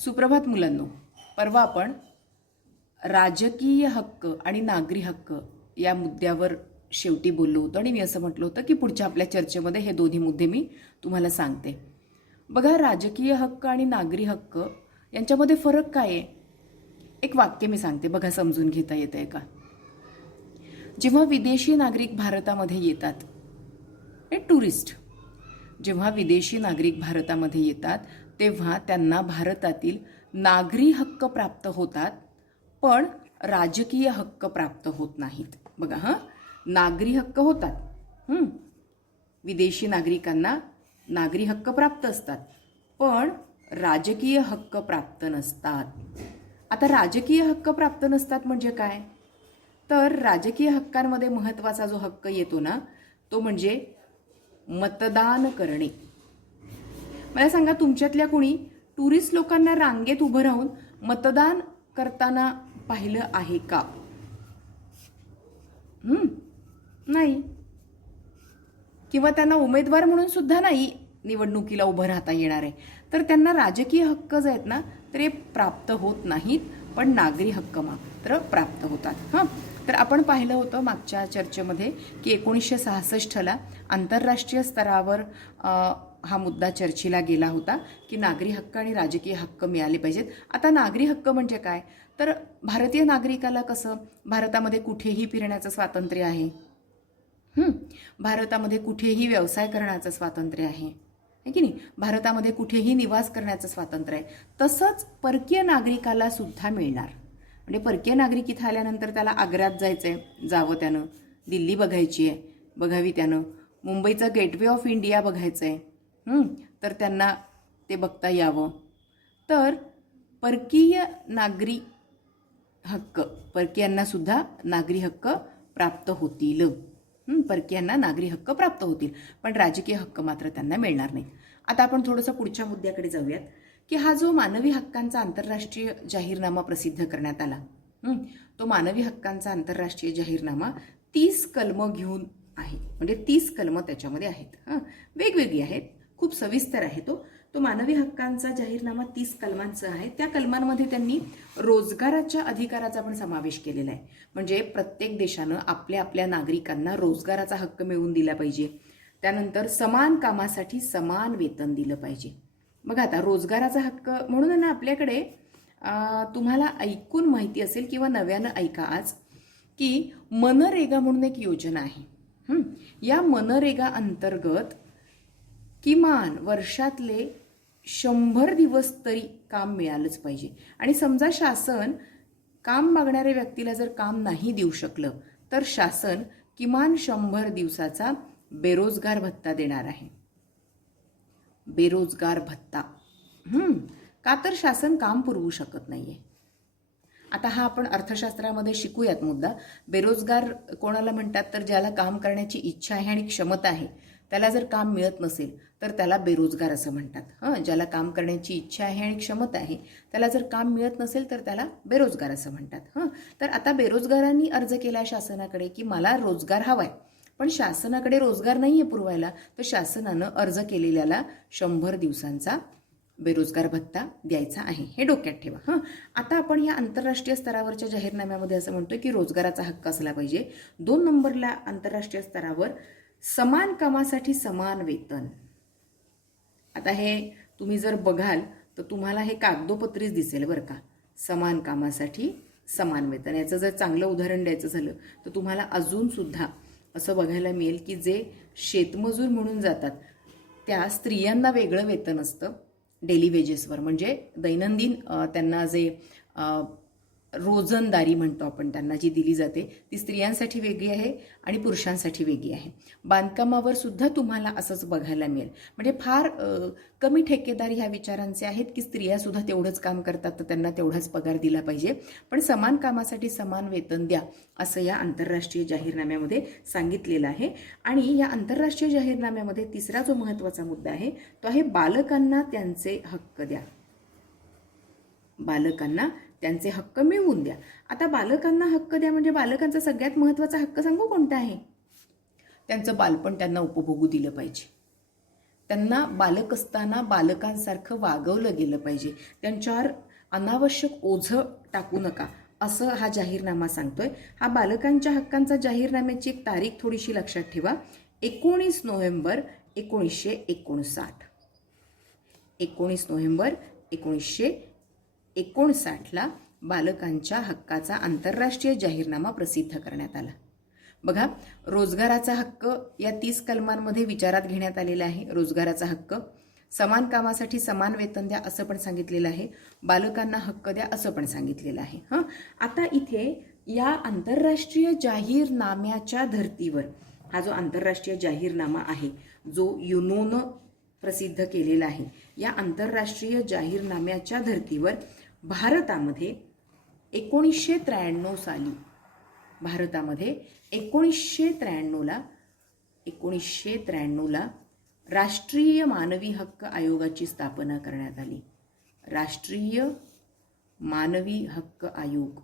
सुप्रभात मुलांनो. परवा आपण राजकीय हक्क आणि नागरी हक्क या मुद्द्यावर शेवटी बोललो होतो आणि मी असं म्हटलं होतं की पुढच्या आपल्या चर्चेमध्ये हे दोन्ही मुद्दे मी तुम्हाला सांगते. बघा, राजकीय हक्क आणि नागरी हक्क यांच्यामध्ये फरक काय आहे? एक वाक्य मी सांगते, बघा समजून घेता येतंय का. जेव्हा विदेशी नागरिक भारतामध्ये येतात, टुरिस्ट जेव्हा विदेशी नागरिक भारतामध्ये येतात तेव्हा त्यांना भारतातील नागरी हक्क प्राप्त होतात, पण राजकीय हक्क प्राप्त होत नाहीत. बघा, नागरी हक्क होतात, विदेशी नागरिकांना नागरी हक्क प्राप्त असतात, पण राजकीय हक्क प्राप्त नसतात. आता राजकीय हक्क प्राप्त नसतात म्हणजे काय? तर राजकीय हक्कांमध्ये महत्त्वाचा जो हक्क येतो ना, तो म्हणजे मतदान करणे. मला सांगा, तुमच्यातल्या कोणी टुरिस्ट लोकांना रांगेत उभं राहून मतदान करताना पाहिलं आहे का? नाही. किंवा त्यांना उमेदवार म्हणून सुद्धा नाही निवडणुकीला उभं राहता येणार आहे. तर त्यांना राजकीय हक्क जे आहेत ना, तर हे प्राप्त होत नाहीत, पण नागरी हक्क मात्र प्राप्त होतात. तर आपण पाहिलं होतं मागच्या चर्चेमध्ये की 1966ला आंतरराष्ट्रीय स्तरावर हा मुद्दा चर्चेला गेला होता की नागरी हक्क आणि राजकीय हक्क मिळाले पाहिजेत. आता नागरी हक्क म्हणजे काय? तर भारतीय नागरिकाला कसं भारतामध्ये कुठेही फिरण्याचं स्वातंत्र्य आहे, भारतामध्ये कुठेही व्यवसाय करण्याचं स्वातंत्र्य आहे की नाही, भारतामध्ये कुठेही निवास करण्याचं स्वातंत्र्य आहे. तसंच परकीय नागरिकाला सुद्धा मिळणार. म्हणजे परकीय नागरिक इथं आल्यानंतर त्याला आग्र्यात जायचंय, जावं त्यानं, दिल्ली बघायची आहे, बघावी त्यानं, मुंबईचं गेटवे ऑफ इंडिया बघायचं आहे, तर त्यांना ते बघता यावं. तर परकीय नागरी हक्क, परकीयांना सुद्धा नागरी हक्क प्राप्त होतील, परकीयांना नागरी हक्क प्राप्त होतील, पण राजकीय हक्क मात्र त्यांना मिळणार नाही. आता आपण थोडंसं पुढच्या मुद्द्याकडे जाऊयात की हा जो मानवी हक्कांचा आंतरराष्ट्रीय जाहीरनामा प्रसिद्ध करण्यात आला, तो मानवी हक्कांचा आंतरराष्ट्रीय जाहीरनामा 30 कलमं घेऊन आहे. म्हणजे 30 कलमं त्याच्यामध्ये आहेत, वेगवेगळी आहेत, खूप सविस्तर आहे. तो मानवी हक्कांचा जाहीरनामा 30 कलमांचा आहे. त्या कलमांमध्ये त्यांनी रोजगाराच्या अधिकाराचा पण समावेश केलेला आहे. म्हणजे प्रत्येक देशानं आपल्या आपल्या नागरिकांना रोजगाराचा हक्क मिळवून दिला पाहिजे. त्यानंतर समान कामासाठी समान वेतन दिलं पाहिजे. बघा, आता रोजगाराचा हक्क म्हणून ना आपल्याकडे तुम्हाला ऐकून माहिती असेल किंवा नव्यानं ऐका आज की मनरेगा म्हणून एक योजना आहे. या मनरेगा अंतर्गत किमान वर्षातले 100 दिवस तरी काम मिळालंच पाहिजे. आणि समजा शासन काम मागणाऱ्या व्यक्तीला जर काम नाही देऊ शकलं तर शासन किमान 100 दिवसाचा बेरोजगार भत्ता देणार आहे. बेरोजगार भत्ता. का तर शासन काम पुरवू शकत नाहीये. आता हा आपण अर्थशास्त्रामध्ये शिकूयात मुद्दा. बेरोजगार कोणाला म्हणतात? तर ज्याला काम करण्याची इच्छा आहे आणि क्षमता आहे, त्याला जर काम मिळत नसेल तर त्याला बेरोजगार असं म्हणतात. ज्याला काम करण्याची इच्छा आहे आणि क्षमता आहे, त्याला जर काम मिळत नसेल तर त्याला बेरोजगार असं म्हणतात. तर आता बेरोजगारांनी अर्ज केला शासनाकडे की मला रोजगार हवाय, पण शासनाकडे रोजगार नाहीये पुरवायला, तर शासनानं अर्ज केलेल्याला 100 दिवसांचा बेरोजगार भत्ता द्यायचा आहे. हे डोक्यात ठेवा. आता आपण या आंतरराष्ट्रीय स्तरावरच्या जाहीरनाम्यामध्ये असं म्हणतोय की रोजगाराचा हक्क असला पाहिजे. 2 नंबरला आंतरराष्ट्रीय स्तरावर समान कामासाठी समान वेतन. आता हे तुम्ही जर बघाल तर तुम्हाला हे कागदोपत्रीच दिसेल बरं का. समान कामासाठी समान वेतन, याचं जर चांगलं उदाहरण द्यायचं झालं तर तुम्हाला अजून सुद्धा असं बघायला मिळेल की जे शेतमजूर म्हणून जातात त्या स्त्रियांना वेगळं वेतन असतं डेली वेजेसवर. म्हणजे दैनंदिन त्यांना जे रोजंदारी म्हणतो आपण, त्यांना जी दिली जाते ती स्त्रियांसाठी वेगळी आहे आणि पुरुषांसाठी वेगळी आहे. बांधकामावर सुद्धा तुम्हाला असंच बघायला मिळेल. म्हणजे फार कमी ठेकेदार ह्या विचारांचे आहेत की स्त्रिया सुद्धा तेवढंच काम करतात तर त्यांना तेवढाच पगार दिला पाहिजे, पण समान कामासाठी समान वेतन द्या असं या आंतरराष्ट्रीय जाहीरनाम्यामध्ये सांगितलेलं आहे. आणि या आंतरराष्ट्रीय जाहीरनाम्यामध्ये तिसरा जो महत्त्वाचा मुद्दा आहे तो आहे बालकांना त्यांचे हक्क द्या. बालकांना त्यांचे हक्क मिळवून द्या. आता बालकांना हक्क द्या म्हणजे बालकांचा सगळ्यात महत्त्वाचा हक्क सांगू कोणता आहे? त्यांचं बालपण त्यांना उपभोगू दिलं पाहिजे. त्यांना बालक असताना बालकांसारखं वागवलं गेलं पाहिजे, त्यांच्यावर अनावश्यक ओझं टाकू नका, असं हा जाहीरनामा सांगतोय. हा बालकांच्या हक्कांचा जाहीरनाम्याची एक तारीख थोडीशी लक्षात ठेवा, 19 नोव्हेंबर 1959. 19 नोव्हेंबर 1959ला बालकांच्या हक्काचा आंतरराष्ट्रीय जाहीरनामा प्रसिद्ध करण्यात आला. बघा, रोजगाराचा हक्क या 30 कलमांमध्ये विचारात घेण्यात आलेला आहे. रोजगाराचा हक्क, समान कामासाठी समान वेतन द्या असं पण सांगितलेलं आहे, बालकांना हक्क द्या असं पण सांगितलेलं आहे. आता इथे या आंतरराष्ट्रीय जाहीरनाम्याच्या धर्तीवर, हा जो आंतरराष्ट्रीय जाहीरनामा आहे जो युनोनं प्रसिद्ध केलेला आहे, या आंतरराष्ट्रीय जाहीरनाम्याच्या धर्तीवर भारतामध्ये 1993 साली, भारतामध्ये 1993ला राष्ट्रीय मानवी हक्क आयोगाची स्थापना करण्यात आली. राष्ट्रीय मानवी हक्क आयोग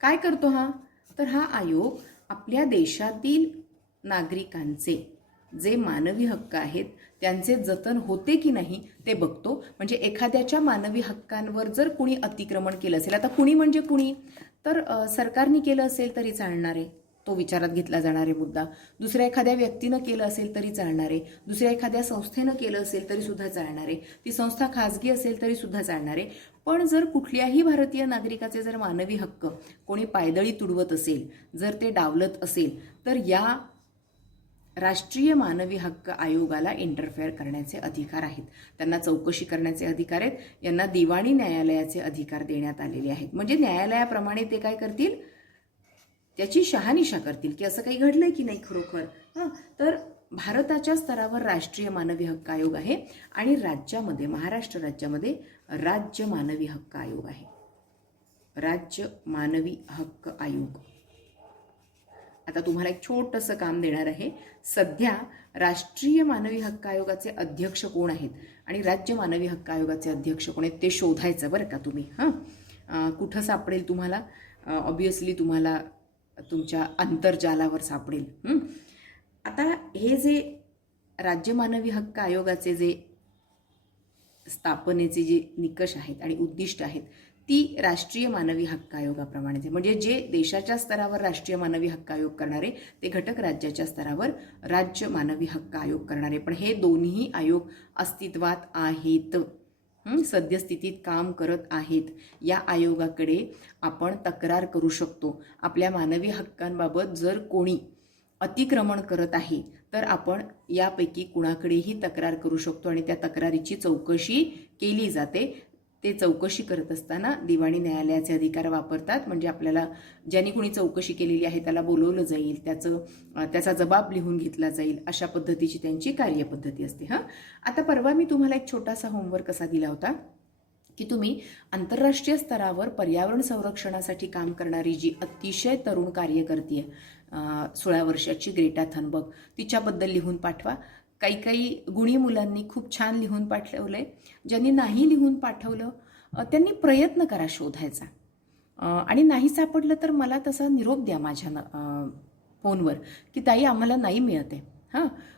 काय करतो हा? तर हा आयोग आपल्या देशातील नागरिकांचे जे मानवी हक्क आहेत त्यांचे जतन होते की नाही ते बघतो. म्हणजे एखाद्याच्या मानवी हक्कांवर जर कुणी अतिक्रमण केलं असेल, आता कुणी म्हणजे कुणी, तर सरकारने केलं असेल तरी चालणार आहे, तो विचारात घेतला जाणार आहे मुद्दा. दुसऱ्या एखाद्या व्यक्तीनं केलं असेल तरी चालणार आहे, दुसऱ्या एखाद्या संस्थेनं केलं असेल तरी सुद्धा चालणार आहे, ती संस्था खाजगी असेल तरी सुद्धा चालणार आहे. पण जर कुठल्याही भारतीय नागरिकाचे जर मानवी हक्क कोणी पायदळी तुडवत असेल, जर ते डावलत असेल, तर या राष्ट्रीय मानवी हक्क आयोगाला इंटरफेअर करण्याचे अधिकार आहेत, त्यांना चौकशी करण्याचे अधिकार आहेत, यांना दिवाणी न्यायालयाचे अधिकार देण्यात आलेले आहेत. म्हणजे न्यायालयाप्रमाणे ते काय करतील, त्याची शहानिशा करतील की असं काही घडलंय की नाही खरोखर. तर भारताच्या स्तरावर राष्ट्रीय मानवी हक्क आयोग आहे आणि राज्यामध्ये, महाराष्ट्र राज्यामध्ये राज्य मानवी हक्क आयोग आहे. राज्य मानवी हक्क आयोग. आता तुम्हाला एक छोटंसं काम देणार आहे. सध्या राष्ट्रीय मानवी हक्क आयोगाचे अध्यक्ष कोण आहेत आणि राज्य मानवी हक्क आयोगाचे अध्यक्ष कोण आहेत ते शोधायचं बरं का तुम्ही. कुठं सापडेल तुम्हाला? ऑब्वियसली तुम्हाला तुमच्या आंतरजालावर सापडेल. आता हे जे राज्य मानवी हक्क आयोगाचे जे स्थापनेचे जे निकष आहेत आणि उद्दिष्ट आहेत ती राष्ट्रीय मानवी हक्क आयोगाप्रमाणेच आहे. म्हणजे जे देशाच्या स्तरावर राष्ट्रीय मानवी हक्क आयोग करणारे ते घटक राज्याच्या स्तरावर राज्य मानवी हक्क आयोग करणारे. पण हे दोन्ही आयोग अस्तित्वात आहेत, सद्यस्थितीत काम करत आहेत. या आयोगाकडे आपण तक्रार करू शकतो. आपल्या मानवी हक्कांबाबत जर कोणी अतिक्रमण करत आहे तर आपण यापैकी कुणाकडेही तक्रार करू शकतो आणि त्या तक्रारीची चौकशी केली जाते. ते चौकशी करत असताना दिवाणी न्यायालयाचे अधिकार वापरतात. म्हणजे आपल्याला ज्यांनी कुणी चौकशी केलेली आहे त्याला बोलवलं जाईल, त्याचा जबाब लिहून घेतला जाईल, अशा पद्धतीची त्यांची कार्यपद्धती असते. आता परवा मी तुम्हाला एक छोटासा होमवर्क असा दिला होता की तुम्ही आंतरराष्ट्रीय स्तरावर पर्यावरण संरक्षणासाठी काम करणारी जी अतिशय तरुण कार्यकर्ती आहे, 16 वर्षाची ग्रेटा थनबर्ग, तिच्याबद्दल लिहून पाठवा. काही गुणी मुलांनी खूप छान लिहून पाठवलंय. ज्यांनी नाही लिहून पाठवलं त्यांनी प्रयत्न करा शोधायचा, आणि नाही सापडलं तर मला तसा निरोप द्या माझ्या फोनवर की ताई आम्हाला नाही मिळत आहे.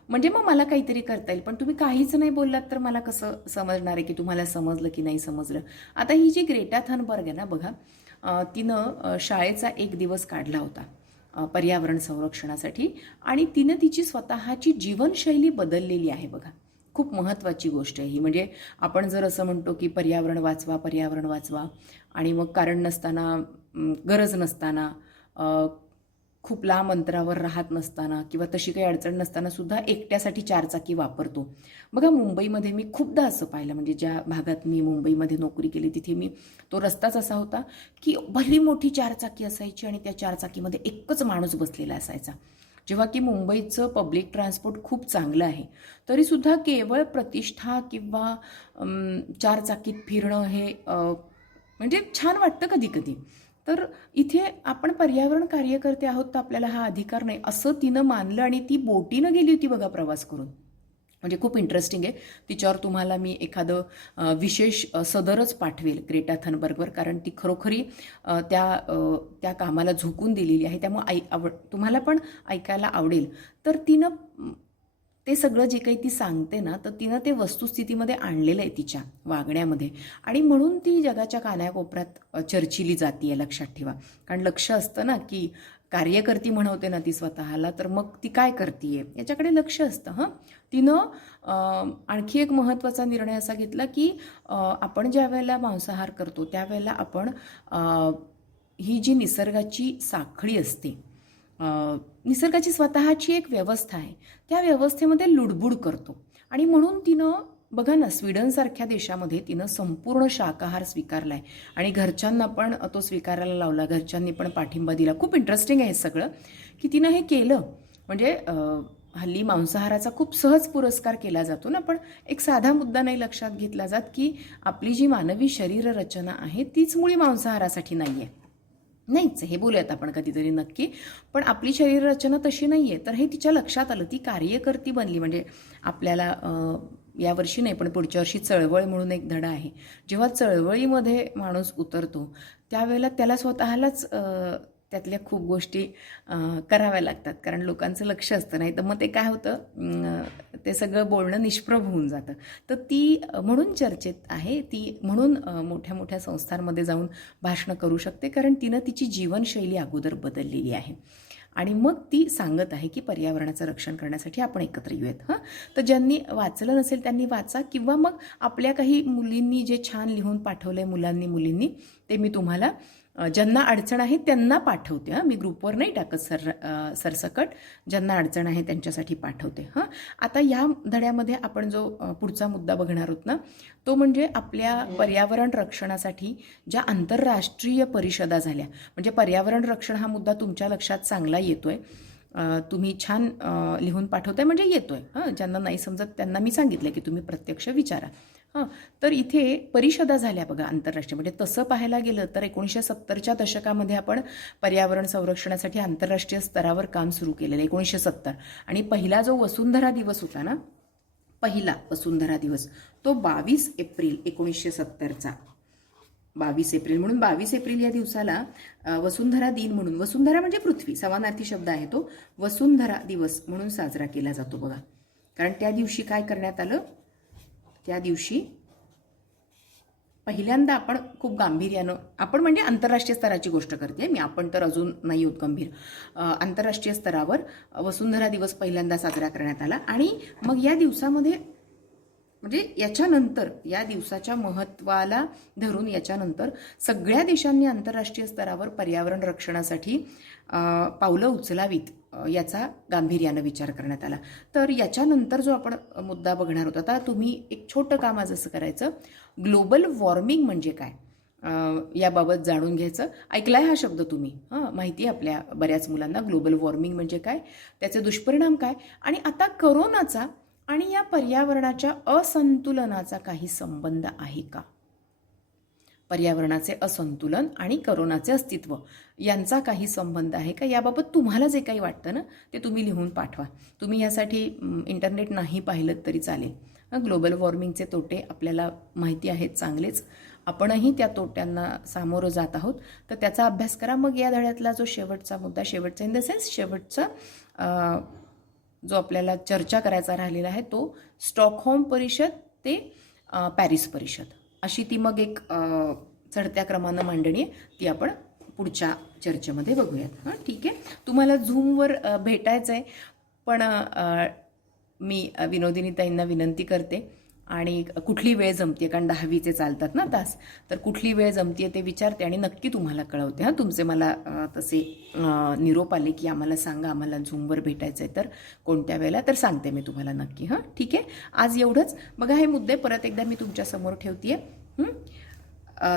म्हणजे मग मला काहीतरी करता येईल. पण तुम्ही काहीच नाही बोललात तर मला कसं समजणार आहे की तुम्हाला समजलं की नाही समजलं. आता ही जी ग्रेटा थनबर्ग आहे ना, बघा, तिनं शाळेचा एक दिवस काढला होता पर्यावरण संरक्षणासाठी आणि तिनं तिची स्वतःची जीवनशैली बदललेली आहे. बघा, खूप महत्त्वाची गोष्ट आहे ही. म्हणजे आपण जर असं म्हणतो की पर्यावरण वाचवा, पर्यावरण वाचवा, आणि मग कारण नसताना, गरज नसताना, खूप लांब अंतरावर राहत नसताना किंवा तशी काही अडचण नसताना सुद्धा एकट्यासाठी 4 चाकी वापरतो. बघा, मुंबईमध्ये मी खूपदा असं पाहिलं. म्हणजे ज्या भागात मी मुंबईमध्ये नोकरी केली तिथे मी, तो रस्ताच असा होता की भली मोठी 4 चाकी असायची आणि त्या 4 चाकीमध्ये एकच माणूस बसलेला असायचा. जेव्हा की मुंबईचं पब्लिक ट्रान्सपोर्ट खूप चांगलं आहे तरीसुद्धा केवळ प्रतिष्ठा किंवा 4 चाकीत फिरणं हे म्हणजे छान वाटतं कधी कधी. तर इथे आपण पर्यावरण कार्यकर्ते आहोत तर आपल्याला हा अधिकार नाही असं तिनं मानलं आणि ती बोटीनं गेली होती बघा प्रवास करून. म्हणजे खूप इंटरेस्टिंग आहे. तिच्यावर तुम्हाला मी एखादं विशेष सदरच पाठवेल ग्रेटा थनबर्गवर, कारण ती खरोखरी त्या कामाला झोकून दिलेली आहे. त्यामुळे तुम्हाला पण ऐकायला आवडेल. तर तिनं ते सगळं जे काही ती सांगते ना, तर तिनं ते वस्तुस्थितीमध्ये आणलेलं आहे तिच्या वागण्यामध्ये, आणि म्हणून ती जगाच्या कानाकोपऱ्यात चर्चिली जाते, लक्षात ठेवा. कारण लक्ष असतं ना, की कार्यकर्ती म्हणवते ना ती स्वतःला, तर मग ती काय करते याच्याकडे लक्ष असतं. तिनं आणखी एक महत्त्वाचा निर्णय असा घेतला, की आपण ज्या वेळेला मांसाहार करतो त्यावेळेला आपण ही जी निसर्गाची साखळी असते, निसर्गाची स्वतःची एक व्यवस्था आहे, त्या व्यवस्थेमध्ये लुडबुड करतो. आणि म्हणून तिनं बघा ना, स्वीडनसारख्या देशामध्ये तिनं संपूर्ण शाकाहार स्वीकारला आहे आणि घरच्यांना पण तो स्वीकारायला लावला, घरच्यांनी पण पाठिंबा दिला. खूप इंटरेस्टिंग आहे हे सगळं, की तिनं हे केलं. म्हणजे हल्ली मांसाहाराचा खूप सहज पुरस्कार केला जातो ना, पण एक साधा मुद्दा नाही लक्षात घेतला जात, की आपली जी मानवी शरीर रचना आहे तीच मुळी मांसाहारासाठी नाही आहे. नाहीच, हे बोलूयात आपण कधीतरी नक्की. पण आपली शरीर रचना तशी नाही आहे. तर हे तिच्या लक्षात आलं, ती कार्यकर्ती बनली. म्हणजे आपल्याला यावर्षी नाही पण पुढच्या वर्षी चळवळ म्हणून एक धडा आहे. जेव्हा चळवळीमध्ये माणूस उतरतो त्यावेळेला त्याला स्वतःलाच त्यातल्या खूप गोष्टी कराव्या लागतात, कारण लोकांचं लक्ष असतं. नाही तर मग ते काय होतं, ते सगळं बोलणं निष्प्रभ होऊन जातं. तर ती म्हणून चर्चेत आहे, ती म्हणून मोठ्या मोठ्या संस्थांमध्ये जाऊन भाषणं करू शकते, कारण तिनं तिची जीवनशैली अगोदर बदललेली आहे. आणि मग ती सांगत आहे की पर्यावरणाचं रक्षण करण्यासाठी आपण एकत्र येऊयात. तर ज्यांनी वाचलं नसेल त्यांनी वाचा, किंवा मग आपल्या काही मुलींनी जे छान लिहून पाठवलं आहे, मुलांनी मुलींनी, ते मी तुम्हाला ज्यांना अडचण आहे त्यांना पाठवते. मी ग्रुपवर नाही टाकत सरसकट, ज्यांना अडचण आहे त्यांच्यासाठी पाठवते. आता या धड्यामध्ये आपण जो पुढचा मुद्दा बघणार आहोत ना, तो म्हणजे आपल्या पर्यावरण रक्षणासाठी ज्या आंतरराष्ट्रीय परिषदा झाल्या. म्हणजे पर्यावरण रक्षण हा मुद्दा तुमच्या लक्षात चांगला येतोय, तुम्ही छान लिहून पाठवताय म्हणजे येतोय. ज्यांना नाही समजत त्यांना मी सांगितलं की तुम्ही प्रत्यक्ष विचारा. तर इथे परिषदा झाल्या बघा आंतरराष्ट्रीय. म्हणजे तसं पाहायला गेलं तर 1970च्या दशकामध्ये आपण पर्यावरण संरक्षणासाठी आंतरराष्ट्रीय स्तरावर काम सुरू केलेलं 1970. आणि पहिला जो वसुंधरा दिवस होता ना, पहिला वसुंधरा दिवस, तो 22 एप्रिल 1970चा. 22 एप्रिल म्हणून 22 एप्रिल या दिवसाला वसुंधरा दिन म्हणून, वसुंधरा म्हणजे पृथ्वी, समानार्थी शब्द आहे तो, वसुंधरा दिवस म्हणून साजरा केला जातो बघा. कारण त्या दिवशी काय करण्यात आलं, त्या दिवशी पहिल्यांदा आपण खूप गांभीर्यानं, आपण म्हणजे आंतरराष्ट्रीय स्तराची गोष्ट करते मी, आपण तर अजून नाही होत गंभीर, आंतरराष्ट्रीय स्तरावर वसुंधरा दिवस पहिल्यांदा साजरा करण्यात आला. आणि मग या दिवसामध्ये म्हणजे याच्यानंतर या दिवसाच्या महत्त्वाला धरून याच्यानंतर सगळ्या देशांनी आंतरराष्ट्रीय स्तरावर पर्यावरण रक्षणासाठी पावलं उचलावीत याचा गांभीर्यानं विचार करण्यात आला. तर याच्यानंतर जो आपण मुद्दा बघणार होता, आता तुम्ही एक छोटं काम आज असं करायचं, ग्लोबल वॉर्मिंग म्हणजे काय याबाबत जाणून घ्यायचं. ऐकलाय हा शब्द तुम्ही, माहिती आहे आपल्या बऱ्याच मुलांना ग्लोबल वॉर्मिंग म्हणजे काय, त्याचे दुष्परिणाम काय, आणि आता करोनाचा आणि या पर्यावरणाच्या असंतुलनाचा काही संबंध आहे का? पर्यावरणाचे असंतुलन आणि करोनाचे अस्तित्व यांचा काही संबंध आहे का? याबाबत तुम्हाला जे काही वाटतं ना, ते तुम्ही लिहून पाठवा. तुम्ही यासाठी इंटरनेट नाही पाहिलं तरी चालेल. ग्लोबल वॉर्मिंगचे तोटे आपल्याला माहिती आहेत चांगलेच, आपणही त्या तोट्यांना सामोरं जात आहोत, तर त्याचा अभ्यास करा. मग या धड्यातला जो शेवटचा मुद्दा, शेवटचा इन द सेन्स शेवटचा जो आपल्याला चर्चा करायचा राहिलेला आहे, तो स्टॉकहोम परिषद ते पॅरिस परिषद, अशी ती मग एक चढत्या क्रमानं मांडणी आहे, ती आपण पुढच्या चर्चेमध्ये बघूयात. ठीक आहे. तुम्हाला झूमवर भेटायचं आहे, पण मी विनोदिनीताईंना विनंती करते, आणि कुठली वेळ जमते, कारण 10वीचे चालतात ना तास, तर कुठली वेळ जमते ते विचारते आणि नक्की तुम्हाला कळवते. तुमचे मला तसे निरोप आले की आम्हाला सांगा, आम्हाला झूमवर भेटायचं आहे, तर कोणत्या वेळेला, तर सांगते मी तुम्हाला नक्की. ठीक आहे. आज एवढंच. बघा, हे मुद्दे परत एकदा मी तुमच्यासमोर ठेवते.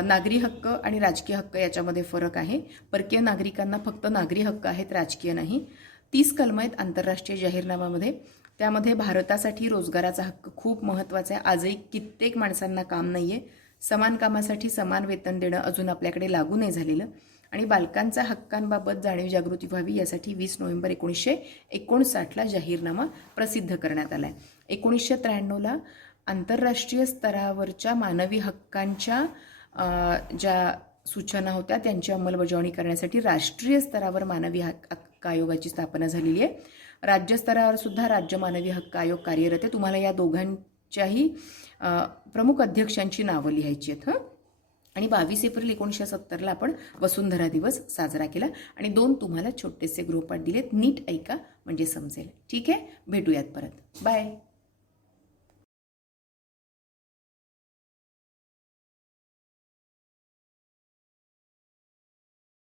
नागरी हक्क आणि राजकीय हक्क याच्यामध्ये फरक आहे. परकीय नागरिकांना फक्त नागरी हक्क आहेत, राजकीय नाही. 30 कलमं आहेत आंतरराष्ट्रीय जाहीरनाम्यामध्ये. त्यामध्ये भारतासाठी रोजगाराचा हक्क खूप महत्त्वाचा आहे. आजही कित्येक माणसांना काम नाही आहे. समान कामासाठी समान वेतन देणं अजून आपल्याकडे लागू नाही झालेलं. आणि बालकांच्या हक्कांबाबत जाणीव जागृती व्हावी यासाठी 20 नोव्हेंबर 1959ला जाहीरनामा प्रसिद्ध करण्यात आला आहे. 1993ला आंतरराष्ट्रीय स्तरावरच्या मानवी हक्कांच्या ज्या सूचना होत्या त्यांची अंमलबजावणी करण्यासाठी राष्ट्रीय स्तरावर मानवी हक्क आयोगाची स्थापना झालेली आहे. राज्यस्तरावर सुद्धा राज्य मानवी हक्क आयोग कार्यरत आहे. तुम्हाला या दोघांच्याही प्रमुख अध्यक्षांची नावं लिहायची आहेत. आणि 22 एप्रिल 1970ला आपण वसुंधरा दिवस साजरा केला. आणि 2 तुम्हाला छोटेसे गृहपाठ दिलेत, नीट ऐका म्हणजे समजेल. ठीक आहे, भेटूयात परत. बाय.